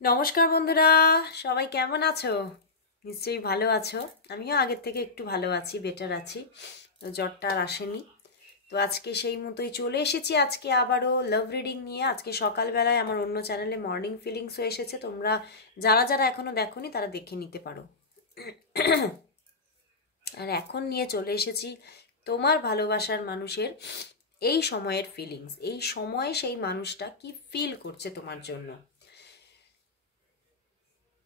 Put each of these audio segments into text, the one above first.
নমস্কার বন্ধুরা, সবাই কেমন আছো? নিশ্চয়ই ভালো আছো। আমিও আগের থেকে একটু ভালো আছি, বেটার আছি। তো জ্বরটা আর আসেনি। তো আজকে সেই মতোই চলে এসেছি, আজকে আবারও লাভ রিডিং নিয়ে। আজকে সকালবেলায় আমার অন্য চ্যানেলে মর্নিং ফিলিংসও এসেছে, তোমরা যারা যারা এখনো দেখোনি তারা দেখে নিতে পারো। আর এখন নিয়ে চলে এসেছি তোমার ভালোবাসার মানুষের এই সময়ের ফিলিংস। এই সময়ে সেই মানুষটা কি ফিল করছে তোমার জন্য,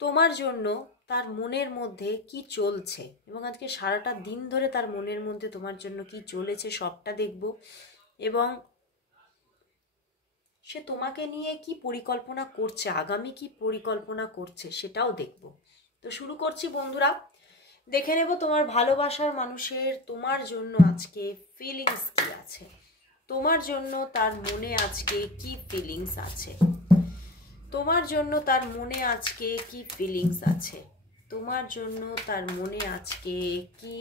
তোমার জন্য তার মনের মধ্যে কি চলছে, এবং আজকে সারাটা দিন ধরে তার মনের মধ্যে তোমার জন্য কি চলেছে সবটা দেখব। এবং সে তোমাকে নিয়ে কি পরিকল্পনা করছে, আগামী কি পরিকল্পনা করছে সেটাও দেখব। তো শুরু করছি বন্ধুরা। দেখে নেব তোমার ভালোবাসার মানুষের তোমার জন্য আজকে ফিলিংস কি আছে, তোমার জন্য তার মনে আজকে কি ফিলিংস আছে, তোমার জন্য তার মনে আজকে কি ফিলিংস আছে, তোমার জন্য তার মনে আজকে কি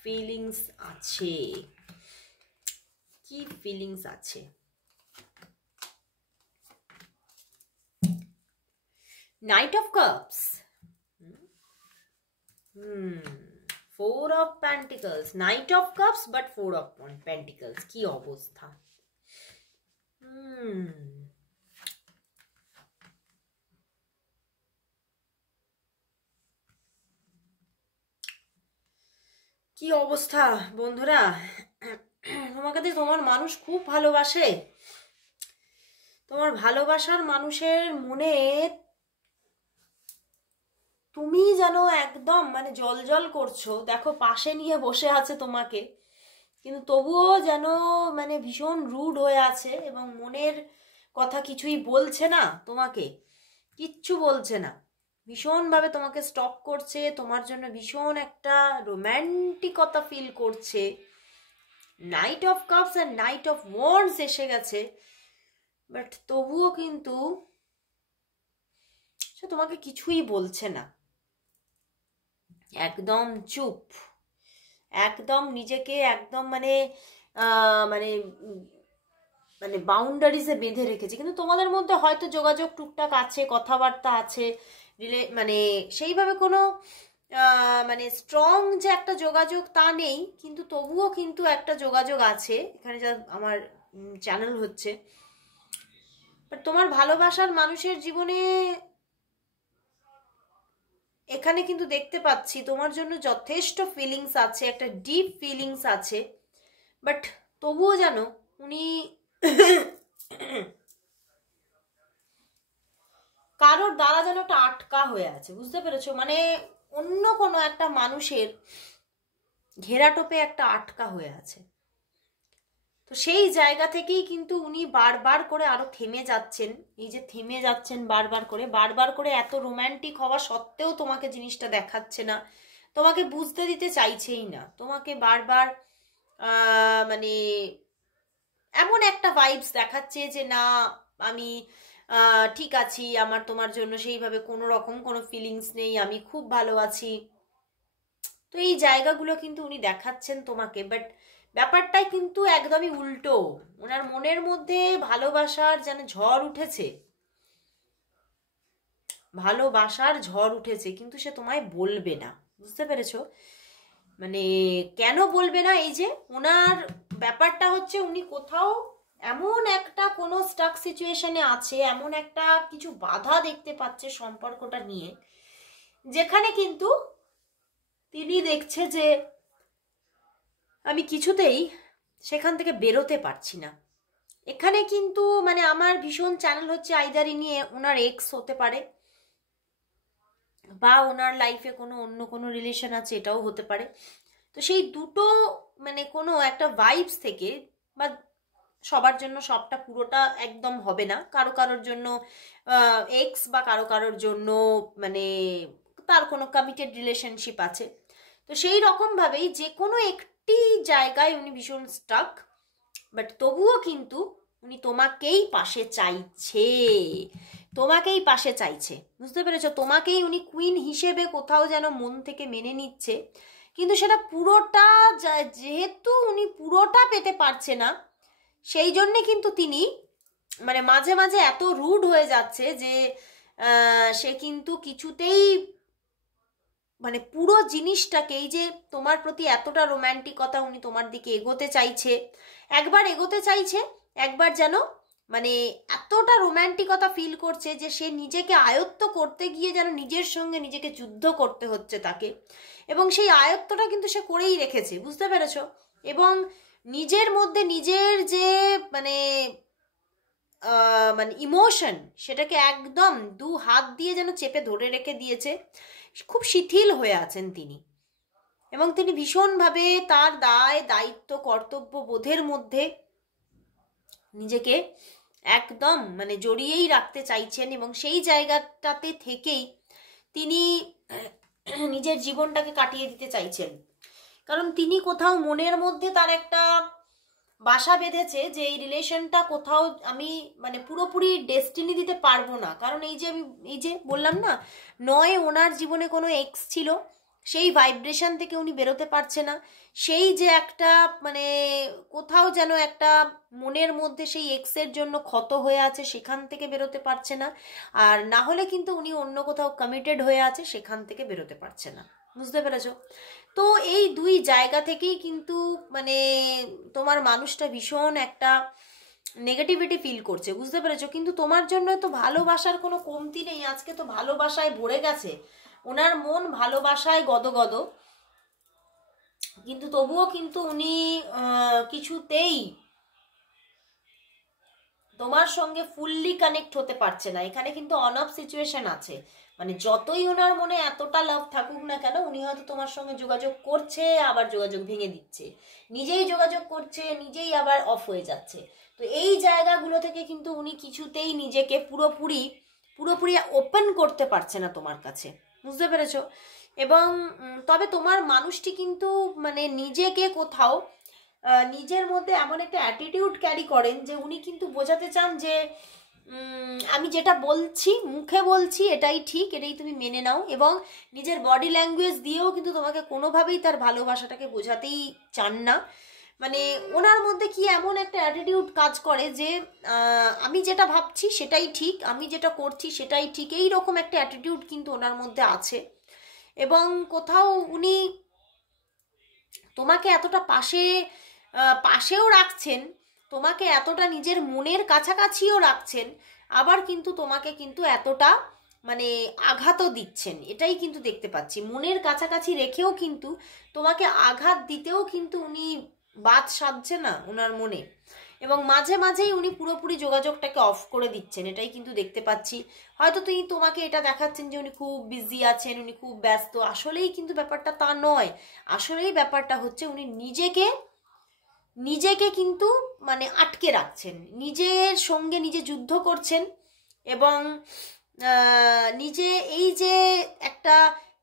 ফিলিংস আছে, কি ফিলিংস আছে। Night of cups, four of pentacles, night of cups but four of pentacles, কি অবস্থা। কি অবস্থা বন্ধুরা, তোমাকে তো তোমার মানুষ খুব ভালোবাসে। তোমার ভালোবাসার মানুষের মনে তুমি যেন একদম মানে জল জল করছো। দেখো পাশে নিয়ে বসে আছে তোমাকে, কিন্তু তবুও যেন মানে ভীষণ রুড হয়ে আছে এবং মনের কথা কিছুই বলছে না তোমাকে, কিচ্ছু বলছে না। ভীষণভাবে তোমাকে স্টপ করছে, তোমার জন্য ভীষণ একটা রোম্যান্টিকতা ফিল করছে। নাইট অফ কাপস আর নাইট অফ ওয়ান্ডস এসে গেছে, বাট তবুও কিন্তু সে তোমাকে কিছুই বলছে না, একদম চুপ, একদম নিজেকে একদম মানে মানে মানে বাউন্ডারিজে বেঁধে রেখেছে। কিন্তু তোমাদের মধ্যে হয়তো যোগাযোগ টুকটাক আছে, কথাবার্তা আছে, মানে সেইভাবে কোনো মানে স্ট্রং যে একটা যোগাযোগ তা নেই, কিন্তু তবুও কিন্তু একটা যোগাযোগ আছে এখানে যা আমার চ্যানেল হচ্ছে। বাট তোমার ভালোবাসার মানুষের জীবনে এখানে কিন্তু দেখতে পাচ্ছি তোমার জন্য যথেষ্ট ফিলিংস আছে, একটা ডিপ ফিলিংস আছে। বাট তবুও জানো উনি কারোর দ্বারা যেন একটা আটকা হয়ে আছে, বুঝতে পেরেছো? মানে অন্য কোনো একটা মানুষের ঘেরাটোপে একটা আটকা হয়ে আছে। তো সেই জায়গা থেকেই কিন্তু উনি বারবার করে আরো থেমে যাচ্ছেন। এই যে থেমে যাচ্ছেন বারবার করে এত রোম্যান্টিক হওয়া সত্ত্বেও তোমাকে জিনিসটা দেখাচ্ছে না, তোমাকে বুঝতে দিতে চাইছেই না, তোমাকে বারবার মানে এমন একটা ভাইবস দেখাচ্ছে যে না আমি ঠিক আছি, আমার তোমার জন্য সেইভাবে কোনো রকম কোনো ফিলিংস নেই, আমি খুব ভালো আছি। তো এই জায়গাগুলো কিন্তু উনি দেখাচ্ছেন তোমাকে, বাট ব্যাপারটাই কিন্তু একদমই উল্টো। ওনার মনের মধ্যে ভালোবাসার যেন ঝড় উঠেছে, ভালোবাসার ঝড় উঠেছে, কিন্তু সে তোমায় বলবে না, বুঝতে পেরেছো? মানে কেন বলবে না, এই যে ওনার ব্যাপারটা হচ্ছে উনি কোথাও এমন একটা কোনো স্টাক সিচুয়েশনে আছে, এমন একটা কিছু বাধা দেখতে পাচ্ছে সম্পর্কটা নিয়ে, যেখানে কিন্তু তিনি দেখছে যে আমি কিছুতেই সেখান থেকে বেরোতে পারছি না। এখানে কিন্তু মানে আমার ভীষণ চ্যানেল হচ্ছে আইদার ইনি ওনার এক্স হতে পারে, বা ওনার লাইফে কোনো অন্য কোনো রিলেশন আছে, এটাও হতে পারে। তো সেই দুটো মানে কোনো একটা ভাইবস থেকে, বা সবার জন্য সবটা পুরোটা একদম হবে না, কারো কারোর জন্য এক্স, বা কারো কারোর জন্য মানে তার কোনো কমিটেড রিলেশনশিপ আছে। তো সেই রকমভাবেই যে কোনো একটি জায়গায় উনি ভীষণ স্টাক, বাট তবুও কিন্তু উনি তোমাকেই পাশে চাইছে, তোমাকেই পাশে চাইছে, বুঝতে পেরেছো? তোমাকেই উনি কুইন হিসেবে কোথাও যেন মন থেকে মেনে নিচ্ছে, কিন্তু সেটা পুরোটা যেহেতু উনি পুরোটা পেতে পারছে না, সেই জন্যে কিন্তু তিনি মানে মাঝে মাঝে এত রুড হয়ে যাচ্ছে যে সে কিন্তু কিছুতেই মানে পুরো জিনিসটাকে, এই যে তোমার প্রতি এতটা রোম্যান্টিকতা, উনি তোমার দিকে এগোতে চাইছে, একবার এগোতে চাইছে, একবার যেন মানে এতটা রোম্যান্টিকতা ফিল করছে যে সে নিজেকে আয়ত্ত করতে গিয়ে যেন নিজের সঙ্গে নিজেকে যুদ্ধ করতে হচ্ছে তাকে, এবং সেই আয়ত্তটা কিন্তু সে করেই রেখেছে, বুঝতে পেরেছো? এবং নিজের মধ্যে নিজের যে মানে মানে ইমোশন, সেটাকে একদম দু হাত দিয়ে যেন চেপে ধরে রেখে দিয়েছে, খুব শিথিল হয়ে আছেন তিনি, এবং তিনি ভীষণভাবে তার দায় দায়িত্ব কর্তব্য বোধের মধ্যে নিজেকে একদম মানে জড়িয়েই রাখতে চাইছেন, এবং সেই জায়গাটাতে থেকেই তিনি নিজের জীবনটাকে কাটিয়ে দিতে চাইছেন। কারণ তিনি কোথাও মনের মধ্যে তার একটা বাসা বেঁধেছে যে এই রিলেশনটা কোথাও আমি মানে পুরোপুরি ডেস্টিনি দিতে পারবো না। কারণ এই যে আমি এই যে বললাম না, নয় ওনার জীবনে কোনো এক্স ছিল, সেই ভাইব্রেশন থেকে উনি বেরোতে পারছে না, সেই যে একটা মানে কোথাও যেন একটা মনের মধ্যে সেই এক্সের জন্য ক্ষত হয়ে আছে, সেখান থেকে বেরোতে পারছে না, আর না হলে কিন্তু উনি অন্য কোথাও কমিটেড হয়ে আছে, সেখান থেকে বেরোতে পারছে না, বুঝতে পেরেছো? তো এই দুই জায়গা থেকেই কিন্তু মানে তোমার মানুষটা ভীষণ একটা নেগেটিভিটি ফিল করছে, বুঝতে পেরেছো? কিন্তু তোমার জন্য তো ভালোবাসার কোনো কমতি নেই, আজকে তো ভালোবাসায় ভরে গেছে, ওনার মন ভালোবাসায় গদগদ, কিন্তু তবুও কিন্তু উনি কিছুতেই তোমার সঙ্গে ফুললি কানেক্ট হতে পারছে না। এখানে কিন্তু অন অফ সিচুয়েশন আছে, মানে যতই ওনার মনে এতটা লাভ থাকুক না কেন, উনি হয়তো তোমার সঙ্গে যোগাযোগ করছে, আবার যোগাযোগ ভেঙে দিচ্ছে, নিজেই যোগাযোগ করছে, নিজেই আবার অফ হয়ে যাচ্ছে। তো এই জায়গাগুলো থেকে কিন্তু উনি কিছুতেই নিজেকে পুরোপুরি পুরোপুরি ওপেন করতে পারছে না তোমার কাছে, বুঝতে পেরেছো? এবং তবে তোমার মানুষটি কিন্তু মানে নিজেকে কোথাও নিজের মধ্যে এমন একটা অ্যাটিটিউড ক্যারি করেন যে উনি কিন্তু বোঝাতে চান যে আমি যেটা বলছি, মুখে বলছি এটাই ঠিক, এটাই তুমি মেনে নাও, এবং নিজের বডি ল্যাঙ্গুয়েজ দিয়েও কিন্তু তোমাকে কোনোভাবেই তার ভালোবাসাটাকে বোঝাতেই চান না। মানে ওনার মধ্যে কি এমন একটা অ্যাটিটিউড কাজ করে যে আমি যেটা ভাবছি সেটাই ঠিক, আমি যেটা করছি সেটাই ঠিক, এই রকম একটা অ্যাটিটিউড কিন্তু ওনার মধ্যে আছে। এবং কোথাও উনি তোমাকে এতটা পাশেও রাখছেন, তোমাকে এতটা নিজের মনের কাছাকাছিও রাখছেন, আবার কিন্তু তোমাকে কিন্তু এতটা মানে আঘাতও দিচ্ছেন, এটাই কিন্তু দেখতে পাচ্ছি। মনের কাছাকাছি রেখেও কিন্তু তোমাকে আঘাত দিতেও কিন্তু উনি বাদ সাধছে না ওনার মনে, এবং মাঝে মাঝেই উনি পুরোপুরি যোগাযোগটাকে অফ করে দিচ্ছেন, এটাই কিন্তু দেখতে পাচ্ছি। হয়তো তোমাকে এটা দেখাচ্ছেন যে উনি খুব বিজি আছেন, উনি খুব ব্যস্ত, আসলেই কিন্তু ব্যাপারটা তা নয়। আসলেই ব্যাপারটা হচ্ছে উনি নিজেকে কিন্তু মানে আটকে রাখছেন, নিজের সঙ্গে নিজে যুদ্ধ করছেন, এবং নিজে এই যে একটা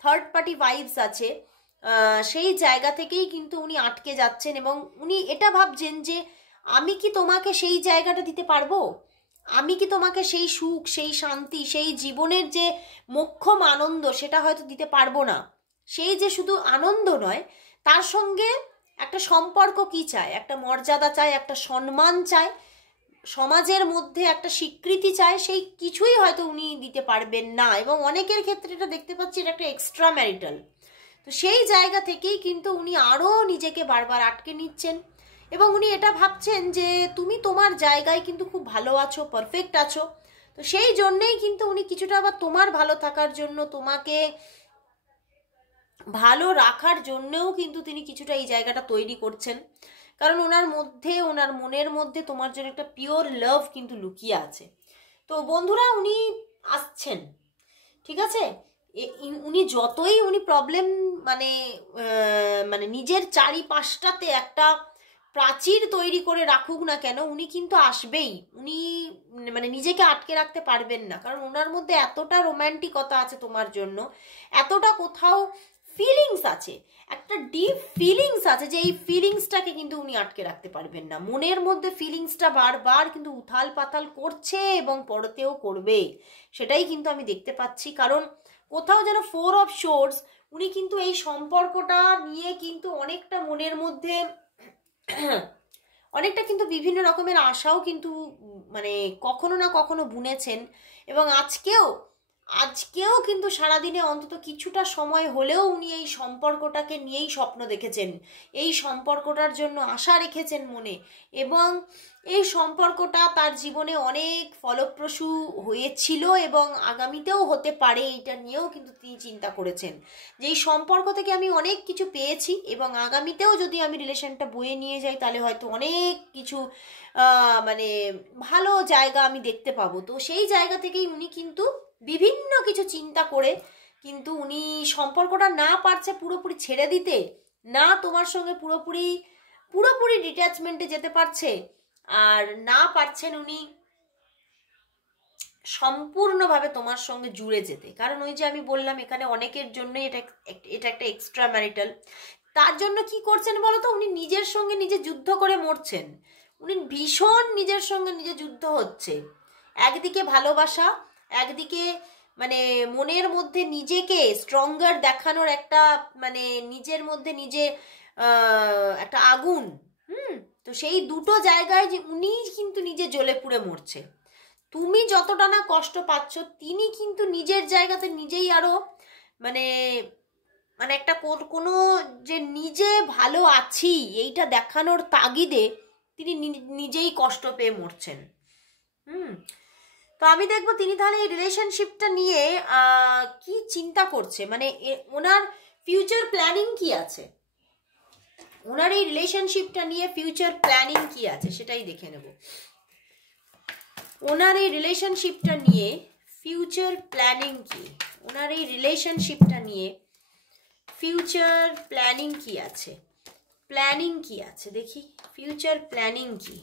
থার্ড পার্টি ভাইবস আছে, সেই জায়গা থেকেই কিন্তু উনি আটকে যাচ্ছেন, এবং উনি এটা ভাবছেন যে আমি কি তোমাকে সেই জায়গাটা দিতে পারবো, আমি কি তোমাকে সেই সুখ, সেই শান্তি, সেই জীবনের যে মোক্ষম আনন্দ সেটা হয়তো দিতে পারবো না। সেই যে শুধু আনন্দ নয়, তার সঙ্গে একটা সম্পর্ক কি চায়, একটা মর্যাদা চায়, একটা সম্মান চায়, সমাজের মধ্যে একটা স্বীকৃতি চায়, সেই কিছুই হয়তো উনি দিতে পারবেন না, এবং অনেকের ক্ষেত্রে এটা দেখতে পাচ্ছি এটা একটা এক্সট্রা ম্যারিটাল। তো সেই জায়গা থেকেই কিন্তু উনি আরও নিজেকে বারবার আটকে নিচ্ছেন, এবং উনি এটা ভাবছেন যে তুমি তোমার জায়গায় কিন্তু খুব ভালো আছো, পারফেক্ট আছো, তো সেই জন্যেই কিন্তু উনি কিছুটা আবার তোমার ভালো থাকার জন্য, তোমাকে ভালো রাখার জন্যও কিন্তু তিনি কিছুটা এই জায়গাটা তৈরি করছেন, কারণ ওনার মধ্যে, ওনার মনের মধ্যে তোমার জন্য একটা পিওর লাভ কিন্তু লুকিয়ে আছে। তো বন্ধুরা, উনি আসছেন, ঠিক আছে? উনি যতই উনি প্রবলেম মানে মানে নিজের চারিপাশটাতে একটা প্রাচীর তৈরি করে রাখুক না কেন, উনি কিন্তু আসবেই, উনি মানে নিজেকে আটকে রাখতে পারবেন না, কারণ ওনার মধ্যে এতটা রোম্যান্টিকতা আছে তোমার জন্য, এতটা কোথাও ফিলিংস আছে, একটা ডিপ ফিলিংস আছে, যে এই ফিলিংসটাকে কিন্তু উনি আটকে রাখতে পারবেন না। মনের মধ্যে ফিলিংসটা বারবার কিন্তু উথাল পাথাল করছে, এবং পরতেও করবে, সেটাই কিন্তু আমি দেখতে পাচ্ছি। কারণ কোথাও যেন 4 অফ সোর্স, উনি কিন্তু এই সম্পর্কটা নিয়ে কিন্তু অনেকটা মনের মধ্যে অনেকটা কিন্তু বিভিন্ন রকমের আশাও কিন্তু মানে কখনো না কখনো বুনেছেন, এবং আজকেও আজকেও কিন্তু সারাদিনে অন্তত কিছুটা সময় হলেও উনি এই সম্পর্কটাকে নিয়েই স্বপ্ন দেখেছেন, এই সম্পর্কটার জন্য আশা রেখেছেন মনে, এবং এই সম্পর্কটা তার জীবনে অনেক ফলপ্রসূ হয়েছিল এবং আগামীতেও হতে পারে, এইটা নিয়েও কিন্তু তিনি চিন্তা করেছেন যে এই সম্পর্ক থেকে আমি অনেক কিছু পেয়েছি এবং আগামীতেও যদি আমি রিলেশনটা বয়ে নিয়ে যাই তাহলে হয়তো অনেক কিছু মানে ভালো জায়গা আমি দেখতে পাবো। তো সেই জায়গা থেকেই উনি কিন্তু বিভিন্ন কিছু চিন্তা করে কিন্তু উনি সম্পর্কটা না পারছে পুরোপুরি ছেড়ে দিতে, না তোমার সঙ্গে পুরোপুরি পুরোপুরি ডিট্যাচমেন্টে যেতে পারছে, আর না পারছেন উনি সম্পূর্ণভাবে তোমার সঙ্গে জুড়ে যেতে। কারণ ওই যে আমি বললাম এখানে অনেকের জন্য এটা একটা এক্সট্রা ম্যারিটাল। তার জন্য কি করছেন বলো তো, উনি নিজের সঙ্গে নিজে যুদ্ধ করে মরছেন। উনি ভীষণ নিজের সঙ্গে নিজে যুদ্ধ হচ্ছে, একদিকে ভালোবাসা, একদিকে মানে মনের মধ্যে নিজেকে স্ট্রঙ্গার দেখানোর একটা মানে নিজের মধ্যে নিজে একটা আগুন। তো সেই দুটো জায়গায় যে উনি কিন্তু নিজে জ্বলে পুড়ে মরছে। তুমি যতটা না কষ্ট পাচ্ছ তিনি কিন্তু নিজের জায়গাতে নিজেই আরো মানে মানে একটা কোনো যে নিজে ভালো আছি এইটা দেখানোর তাগিদে তিনি নিজেই কষ্ট পেয়ে মরছেন। তো আমি দেখবো তিনি তাহলে এই রিলেশনশিপটা নিয়ে কি চিন্তা করছে, মানে ওনার ফিউচার প্ল্যানিং কি আছে, ওনার এই রিলেশনশিপটা নিয়ে ফিউচার প্ল্যানিং কি আছে সেটাই দেখে নেব। ওনার এই রিলেশনশিপটা নিয়ে ফিউচার প্ল্যানিং কি, ওনার এই রিলেশনশিপটা নিয়ে ফিউচার প্ল্যানিং কি আছে, প্ল্যানিং কি আছে দেখি, ফিউচার প্ল্যানিং কি।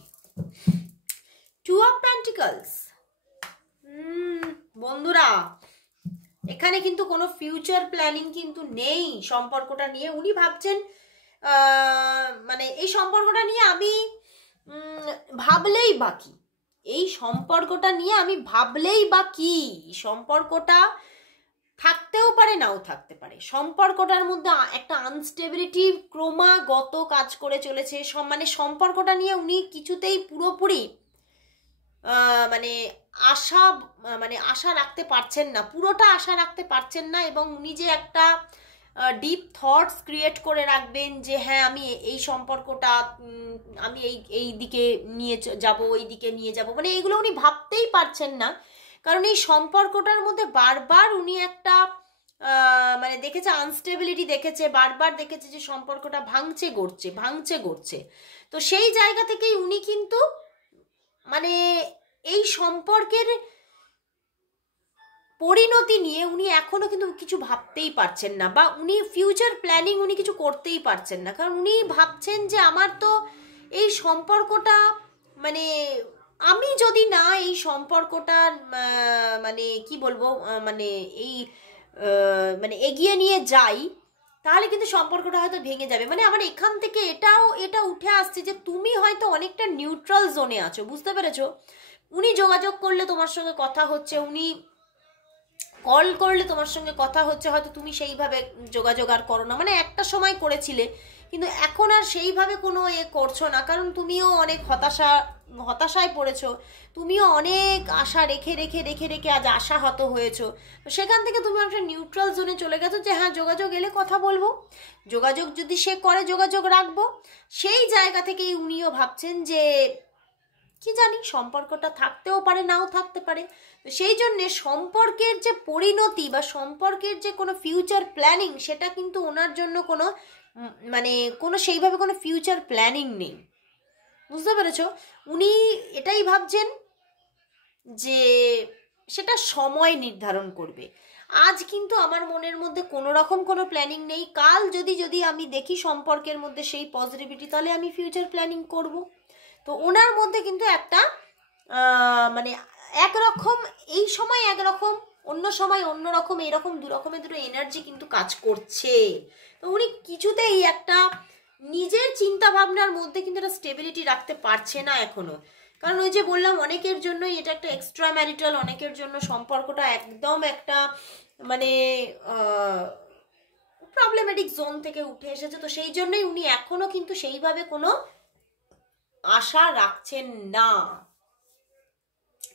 Two of pentacles. বন্ধুরা এখানে কিন্তু কোনো ফিউচার প্ল্যানিং কিন্তু নেই সম্পর্কটা নিয়ে। উনি ভাবছেন মানে এই সম্পর্কটা নিয়ে আমি ভাবলেই বাকি, এই সম্পর্কটা নিয়ে আমি ভাবলেই বা কি, সম্পর্কটা থাকতেও পারে নাও থাকতে পারে, সম্পর্কটার মধ্যে একটা আনস্টেবিলিটি ক্রমাগত কাজ করে চলেছে। মানে সম্পর্কটা নিয়ে উনি কিছুতেই পুরোপুরি মানে আশা রাখতে পারছেন না, পুরোটা আশা রাখতে পারছেন না, এবং উনি যে একটা ডিপ থটস ক্রিয়েট করে রাখবেন যে হ্যাঁ আমি এই সম্পর্কটা আমি এই দিকে নিয়ে যাব, ওই দিকে নিয়ে যাব, মানে এইগুলো উনি ভাবতেই পারছেন না। কারণ এই সম্পর্কটার মধ্যে বারবার উনি একটা মানে দেখেছে আনস্টেবিলিটি, দেখেছে বারবার, দেখেছে যে সম্পর্কটা ভাঙছে গড়ছে। তো সেই জায়গা থেকেই উনি কিন্তু মানে এই সম্পর্কের পরিণতি নিয়ে উনি এখনো কিন্তু কিছু ভাবতেই পারছেন না, বা উনি ফিউচার প্ল্যানিং উনি কিছু করতেই পারছেন না। কারণ উনি ভাবছেন যে আমার তো এই সম্পর্কটা মানে আমি যদি না এই সম্পর্কটা মানে কি বলবো মানে এই মানে এগিয়ে নিয়ে যাই তাহলে কিন্তু সম্পর্কটা হয়তো ভেঙে যাবে। মানে আমার এখান থেকে এটা উঠে আসছে যে তুমি হয়তো অনেকটা নিউট্রাল জোনে আছো, বুঝতে পেরেছো? উনি যোগাযোগ করলে তোমার সঙ্গে কথা হচ্ছে, উনি কল করলে তোমার সঙ্গে কথা হচ্ছে, হয়তো তুমি সেইভাবে যোগাযোগ আর করো না, মানে একটা সময় করেছিলে কিন্তু এখন আর সেইভাবে কোনো করছো না, কারণ তুমিও অনেক হতাশায় পড়েছো, তুমিও অনেক আশা রেখে আজ আশাহত হয়েছো। তো সেখান থেকে তুমি একটা নিউট্রাল জোনে চলে গেছো যে হ্যাঁ যোগাযোগ এলে কথা বলবো, যোগাযোগ যদি সে করে যোগাযোগ রাখবো। সেই জায়গা থেকেই উনিও ভাবছেন যে কি জানি সম্পর্কটা থাকতেও পারে নাও থাকতে পারে। তো সেই জন্যে সম্পর্কের যে পরিণতি বা সম্পর্কের যে কোনো ফিউচার প্ল্যানিং সেটা কিন্তু ওনার জন্য কোনো মানে কোনো সেইভাবে কোনো ফিউচার প্ল্যানিং নেই, বুঝতে পেরেছো? উনি এটাই ভাবছেন যে সেটা সময় নির্ধারণ করবে। আজ কিন্তু আমার মনের মধ্যে কোনো রকম কোনো প্ল্যানিং নেই, কাল যদি আমি দেখি সম্পর্কের মধ্যে সেই পজিটিভিটি তাহলে আমি ফিউচার প্ল্যানিং করব। তো ওনার মধ্যে কিন্তু একটা মানে একরকম এই সময় একরকম, অন্য সময় অন্যরকম, এরকম দুটো এনার্জি কিন্তু কাজ করছে। তো উনি কিছুতেই একটা নিজের চিন্তা ভাবনার মধ্যে কিন্তু একটা স্টেবিলিটি রাখতে পারছে না এখনো। কারণ ওই যে বললাম অনেকের জন্যই এটা একটা এক্সট্রা ম্যারিটাল, অনেকের জন্য সম্পর্কটা একদম একটা মানে প্রবলেমেটিক জোন থেকে উঠে এসেছে। তো সেই জন্যই উনি এখনো কিন্তু সেইভাবে কোনো আশা রাখছেন না।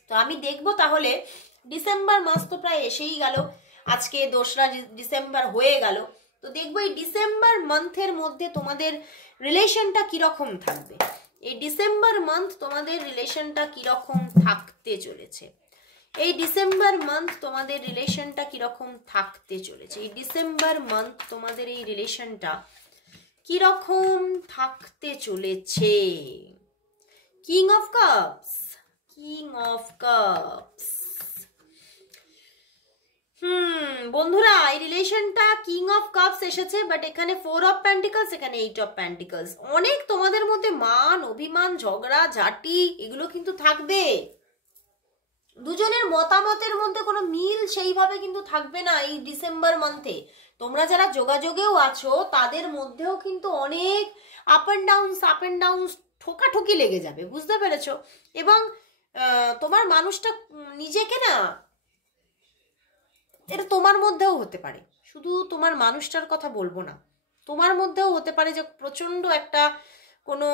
তো আমি দেখবো তাহলে ডিসেম্বর মাস তো প্রায় এসেই গেল, আজকে 2রা ডিসেম্বর হয়ে গেল। তো দেখবো এই ডিসেম্বর মান্থের মধ্যে তোমাদের রিলেশনটা কিরকম থাকবে, এই ডিসেম্বর মান্থ তোমাদের রিলেশনটা কিরকম থাকতে চলেছে, এই ডিসেম্বর মান্থ তোমাদের রিলেশনটা কিরকম থাকতে চলেছে, এই ডিসেম্বর মান্থ তোমাদের এই রিলেশনটা কিরকম থাকতে চলেছে। King of cups, king of cups. বন্ধুরা এই রিলেশনটা কিং অফ কাপস এসেছে, বাট এখানে 4 অফ প্যান্টিকলস, এখানে 8 অফ প্যান্টিকলস। অনেক তোমাদের মধ্যে মান অভিমান ঝগড়া ঝাঁটি এগুলো কিন্তু থাকবে, দুজনের মতামতের মধ্যে কোনো মিল সেইভাবে কিন্তু থাকবে না এই ডিসেম্বর মান্থে। তোমরা যারা যোগাযোগেও আছো তাদের মধ্যেও কিন্তু অনেক আপ অ্যান্ড ডাউন ঠোকাঠুকি লেগে যাবে, বুঝতে পেরেছো? এবং তোমার মানুষটা নিজেকে না, এটা তোমার মধ্যেও হতে পারে, শুধু তোমার মানুষটার কথা বলবো না, তোমার মধ্যেও হতে পারে যে প্রচণ্ড একটা কোনো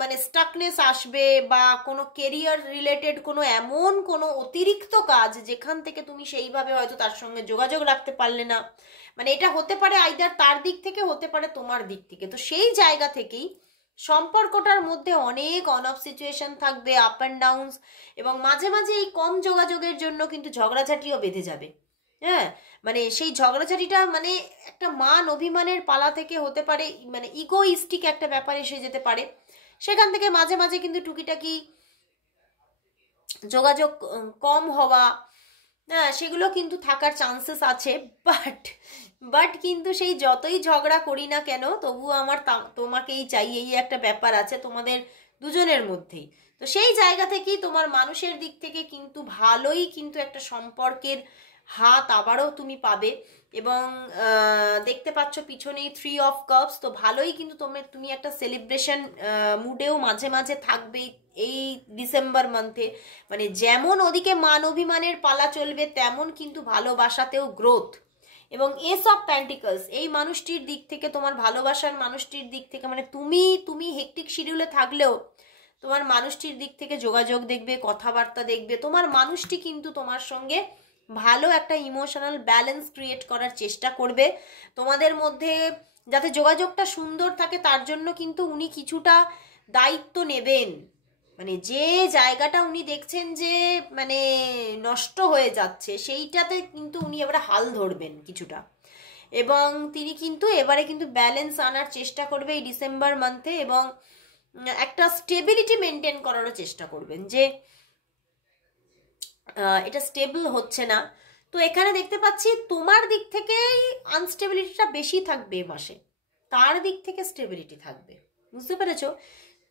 মানে স্টাকনেস আসবে, বা কোনো কেরিয়ার রিলেটেড কোনো এমন কোনো অতিরিক্ত কাজ যেখান থেকে তুমি সেইভাবে হয়তো তার সঙ্গে যোগাযোগ রাখতে পারলে না। মানে এটা হতে পারে আইদার তার দিক থেকে, হতে পারে তোমার দিক থেকে। তো সেই জায়গা থেকেই সম্পর্কটার মধ্যে অনেক অন অফ সিচুয়েশন থাকবে, আপ অ্যান্ড ডাউনস, এবং মাঝে মাঝে এই কম যোগাযোগের জন্য কিন্তু ঝগড়াঝাটিও বেঁধে যাবে। হ্যাঁ, মানে সেই ঝগড়াঝাটিটা মানে একটা মান অভিমানের পালা থেকে হতে পারে, মানে ইগোইস্টিক একটা ব্যাপার এসে যেতে পারে, সেখান থেকে মাঝে মাঝে কিন্তু টুকিটাকি যোগাযোগ কম হওয়া, হ্যাঁ সেগুলো কিন্তু থাকার চান্সেস আছে। বাট কিন্তু সেই যতই ঝগড়া করি না কেন তবুও আমার তোমাকেই চাই, এই একটা ব্যাপার আছে তোমাদের দুজনের মধ্যেই। তো সেই জায়গা থেকেই তোমার মানুষের দিক থেকে কিন্তু ভালোই কিন্তু একটা সম্পর্কের হাত আবারও তুমি পাবে। এবং দেখতে পাচ্ছ পিছনেই 3 অফ কাপস, তো ভালোই কিন্তু তুমি একটা সেলিব্রেশন মুডেও মাঝে মাঝে থাকবে এই ডিসেম্বর মান্থে। মানে যেমন ওদিকে মান অভিমানের পালা চলবে, তেমন কিন্তু ভালোবাসাতেও গ্রোথ। এবং এস অফ প্যান্টিকলস, এই মানুষটির দিক থেকে, তোমার ভালোবাসার মানুষটির দিক থেকে, মানে তুমি হেক্টিক শিডিউলে থাকলেও তোমার মানুষটির দিক থেকে যোগাযোগ দেখবে, কথাবার্তা দেখবে, তোমার মানুষটি কিন্তু তোমার সঙ্গে ভালো একটা ইমোশনাল ব্যালেন্স ক্রিয়েট করার চেষ্টা করবে। তোমাদের মধ্যে যাতে যোগাযোগটা সুন্দর থাকে তার জন্য কিন্তু উনি কিছুটা দায়িত্ব নেবেন। মানে যে জায়গাটা উনি দেখছেন যে মানে নষ্ট হয়ে যাচ্ছে, সেইটাতে কিন্তু উনি এবারে হাল ধরবেন কিছুটা, এবং তিনি কিন্তু এবারে কিন্তু ব্যালেন্স আনার চেষ্টা করবে এই ডিসেম্বর মান্থে, এবং একটা স্টেবিলিটি মেনটেন করারও চেষ্টা করবেন যে এটা স্টেবল হচ্ছে না। তো এখানে দেখতে পাচ্ছি তোমার দিক থেকেই আনস্টেবিলিটিটা বেশি থাকবে এ মাসে, তার দিক থেকে স্টেবিলিটি থাকবে, বুঝতে পেরেছো?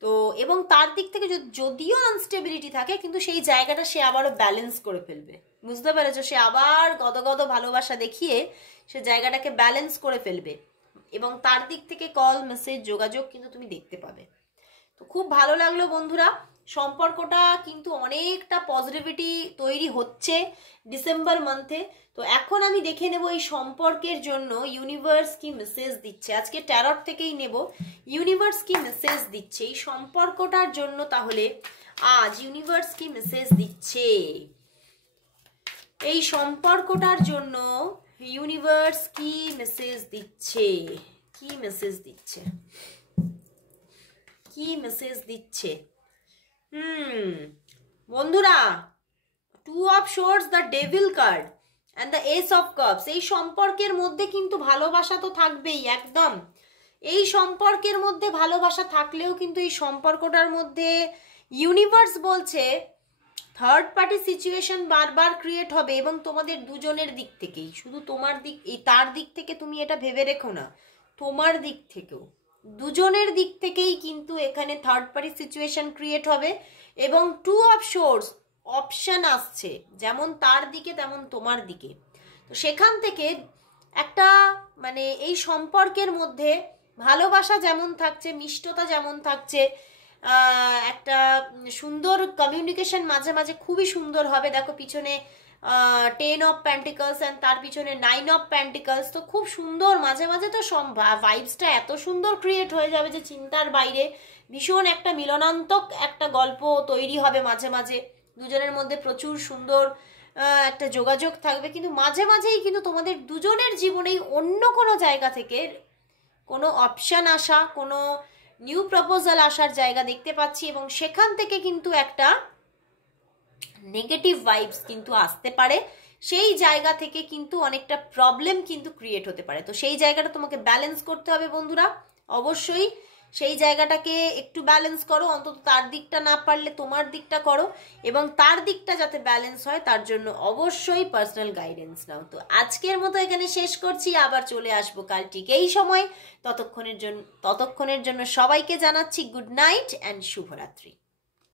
তো এবং তার দিক থেকে যদিও আনস্টেবিলিটি থাকে, কিন্তু সেই জায়গাটা সে আবারও ব্যালেন্স করে ফেলবে, বুঝতে পেরেছো? সে আবার গদগদ ভালোবাসা দেখিয়ে সে জায়গাটাকে ব্যালেন্স করে ফেলবে, এবং তার দিক থেকে কল মেসেজ যোগাযোগ কিন্তু তুমি দেখতে পাবে। তো খুব ভালো লাগলো বন্ধুরা, সম্পর্কটা কিন্তু অনেকটা পজিটিভিটি তৈরি হচ্ছে ডিসেম্বর মান্থে। তো এখন আমি দেখে নেব এই সম্পর্কের জন্য ইউনিভার্স কি মেসেজ দিচ্ছে, আজকে ট্যারট থেকেই নেব ইউনিভার্স কি মেসেজ দিচ্ছে এই সম্পর্কটার জন্য। তাহলে আজ ইউনিভার্স কি মেসেজ দিচ্ছে এই সম্পর্কটার জন্য, ইউনিভার্স কি মেসেজ দিচ্ছে, কি মেসেজ দিচ্ছে, কি মেসেজ দিচ্ছে? বন্ধুরা, 2 of swords, the devil card and the S of cups. এই সম্পর্কের মধ্যে কিন্তু ভালোবাসা তো থাকবেই একদম, এই সম্পর্কের মধ্যে ভালোবাসা থাকলেও কিন্তু এই সম্পর্কটার মধ্যে ইউনিভার্স বলছে থার্ড পার্টি সিচুয়েশন বারবার ক্রিয়েট হবে, এবং তোমাদের দুজনের দিক থেকেই, শুধু তোমার দিক তার দিক থেকে তুমি এটা ভেবে রেখো না, তোমার দিক থেকেও, দুজনের দিক থেকেই কিন্তু এখানে থার্ড পার্টি সিচুয়েশন ক্রিয়েট হবে। এবং 2 অফ সোর্স অপশন আসছে, যেমন তার দিকে তেমন তোমার দিকে। তো সেখান থেকে একটা মানে এই সম্পর্কের মধ্যে ভালোবাসা যেমন থাকছে, মিষ্টতা যেমন থাকছে, একটা সুন্দর কমিউনিকেশন মাঝে মাঝে খুবই সুন্দর হবে। দেখো পিছনে 10 অফ প্যান্টিকলস অ্যান্ড তার পিছনে 9 অফ প্যান্টিকলস, তো খুব সুন্দর মাঝে মাঝে তো ভাইবসটা এত সুন্দর ক্রিয়েট হয়ে যাবে যে চিন্তার বাইরে, ভীষণ একটা মিলনান্তক একটা গল্প তৈরি হবে মাঝে মাঝে, দুজনের মধ্যে প্রচুর সুন্দর একটা যোগাযোগ থাকবে, কিন্তু মাঝে মাঝেই কিন্তু তোমাদের দুজনের জীবনেই অন্য কোনো জায়গা থেকে কোনো অপশান আসা, কোনো নিউ প্রপোজাল আসার জায়গা দেখতে পাচ্ছি, এবং সেখান থেকে কিন্তু একটা নেগেটিভ ভাইবস কিন্তু আসতে পারে। সেই জায়গা থেকে কিন্তু অনেকটা প্রবলেম কিন্তু ক্রিয়েট হতে পারে। তো সেই জায়গাটা তোমাকে ব্যালেন্স করতে হবে বন্ধুরা, অবশ্যই সেই জায়গাটাকে একটু ব্যালেন্স করো, অন্তত তার দিকটা না পারলে তোমার দিকটা করো, এবং তার দিকটা যাতে ব্যালেন্স হয় তার জন্য অবশ্যই পার্সোনাল গাইডেন্স নাও। তো আজকের মতো এখানে শেষ করছি, আবার চলে আসবো কাল ঠিক এই সময়। ততক্ষণের জন্য সবাইকে জানাচ্ছি গুড নাইট অ্যান্ড শুভরাত্রি।